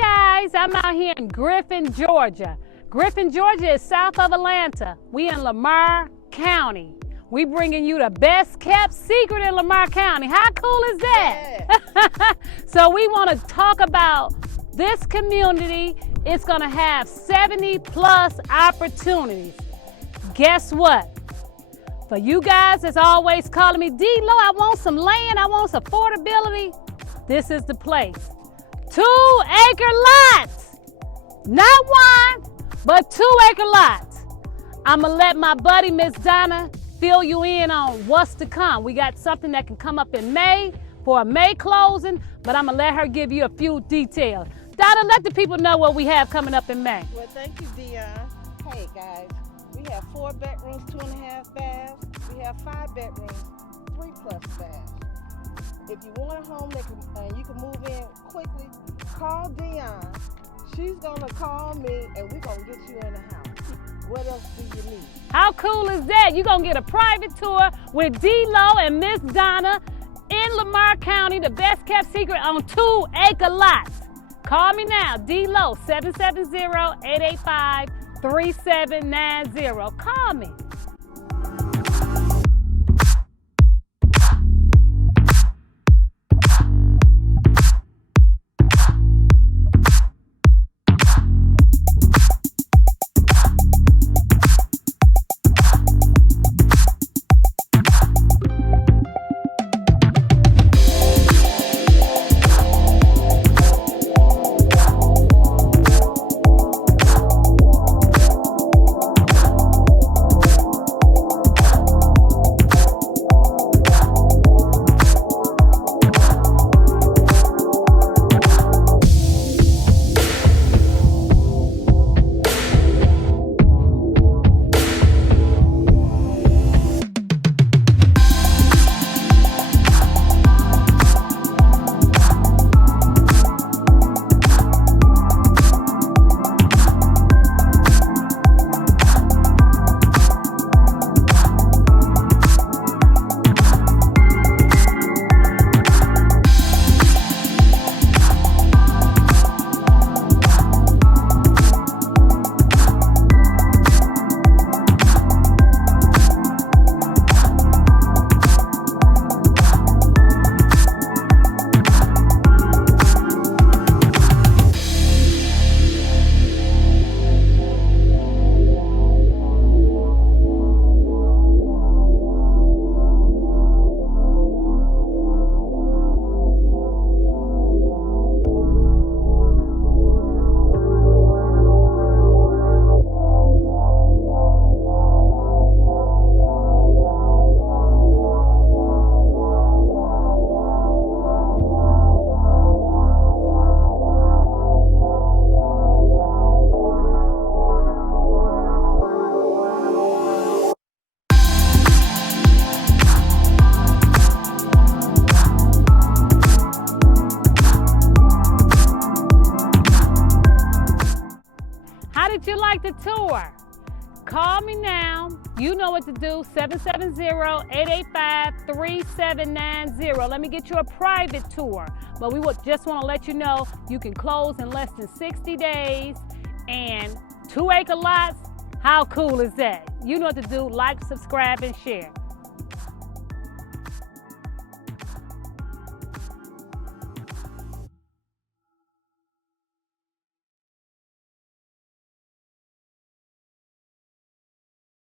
guys, I'm out here in Griffin, Georgia. Griffin, Georgia is south of Atlanta. We in Lamar County. We bringing you the best kept secret in Lamar County. How cool is that? Yeah. So we want to talk about this community. It's going to have 70 plus opportunities. Guess what? For you guys that's always calling me, D-Lowe, I want some land, I want some affordability. This is the place. 2-acre lots. Not one, but 2-acre lots. I'm going to let my buddy, Miss Donna, fill you in on what's to come. We got something that can come up in May for a May closing, but I'm going to let her give you a few details. Donna, let the people know what we have coming up in May. Well, thank you, Dion. Hey, guys. We have 4 bedrooms, 2.5 baths. We have 5 bedrooms, 3+ baths. If you want a home that you can move in quickly, call Dion. She's gonna call me and we're gonna get you in the house. What else do you need? How cool is that? You're gonna get a private tour with D-Lowe and Miss Donna in Lamar County, the best kept secret on 2-acre lots. Call me now, D-Lowe, 770-885-3790. Call me. How did you like the tour? Call me now. You know what to do, 770-885-3790. Let me get you a private tour. But we just want to let you know you can close in less than 60 days and 2-acre lots. How cool is that? You know what to do. Like, subscribe, and share.